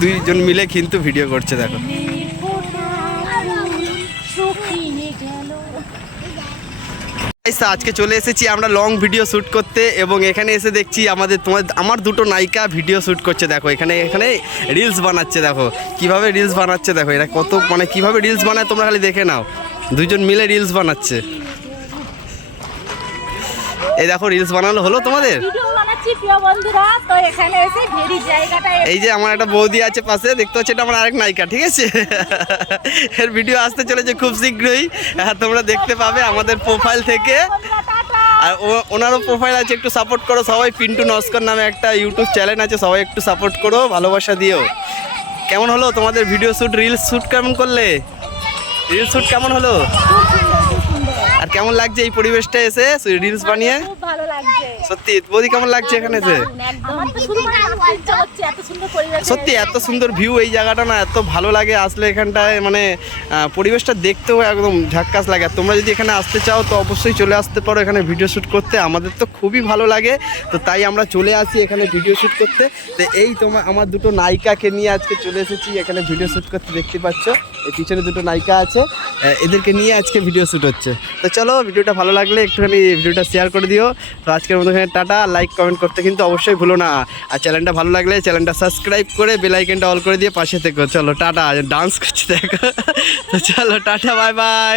দুইজন মিলে কিন্তু ভিডিও করছে দেখো। আজকে চলে এসেছি আমরা লং ভিডিও শ্যুট করতে এবং এখানে এসে দেখছি আমার দুটো নায়িকা ভিডিও শ্যুট করছে দেখো। এখানে রিলস বানাচ্ছে দেখো, কিভাবে রিলস বানাচ্ছে দেখো। এরা কত মানে কিভাবে রিলস বানায় তোমরা খালি দেখে নাও। দুইজন মিলে রিলস বানাচ্ছে। এই দেখো রিলস বানানো হলো তোমাদের। এই যে আমার একটা বৌদি আছে পাশে, দেখতে পাচ্ছি এটা আমার আরেক নায়িকা, ঠিক আছে। এর ভিডিও আসতে চলেছে খুব শীঘ্রই, তোমরা দেখতে পাবে আমাদের প্রোফাইল থেকে। আর ওনারও প্রোফাইল আছে, একটু সাপোর্ট করো সবাই। পিন্টু নস্কর নামে একটা ইউটিউব চ্যানেল আছে, সবাই একটু সাপোর্ট করো, ভালোবাসা দিও। কেমন হলো তোমাদের ভিডিও শ্যুট, রিলস শ্যুট কেমন করলে? রিলস শ্যুট কেমন হলো? আর কেমন লাগছে এই পরিবেশটা এসে রিলস বানিয়ে? খুব ভালো লাগছে সত্যি বৌদি, কেমন লাগছে এখানে এসে? সত্যি এত সুন্দর ভিউ এই জায়গাটা না, এত ভালো লাগে আসলে এখানটায়। মানে পরিবেশটা দেখতেও একদম ঝাক্কাস লাগে। আর তোমরা যদি এখানে আসতে চাও তো অবশ্যই চলে আসতে পারো এখানে ভিডিও শ্যুট করতে। আমাদের তো খুবই ভালো লাগে, তো তাই আমরা চলে আসি এখানে ভিডিও শ্যুট করতে। তো এই আমার দুটো নায়িকাকে নিয়ে আজকে চলে এসেছি এখানে ভিডিও শ্যুট করতে। দেখতে পাচ্ছ এই পিছনে দুটো নায়িকা আছে, এদেরকে নিয়ে আজকে ভিডিও শ্যুট হচ্ছে। তো চলো, ভিডিওটা ভালো লাগলে একটুখানি ভিডিওটা শেয়ার করে দিও। তো আজকের মতো এখানে টাটা, লাইক কমেন্ট করতে কিন্তু অবশ্যই ভুলো না। আর চ্যানেলটা ভালো লাগলে চ্যানেলটা সাবস্ক্রাইব করে বেল আইকনটা অল করে দিয়ে পাশে থেকো। চলো টাটা, ডান্স করছে দেখো। তো চলো টাটা, বাই বাই।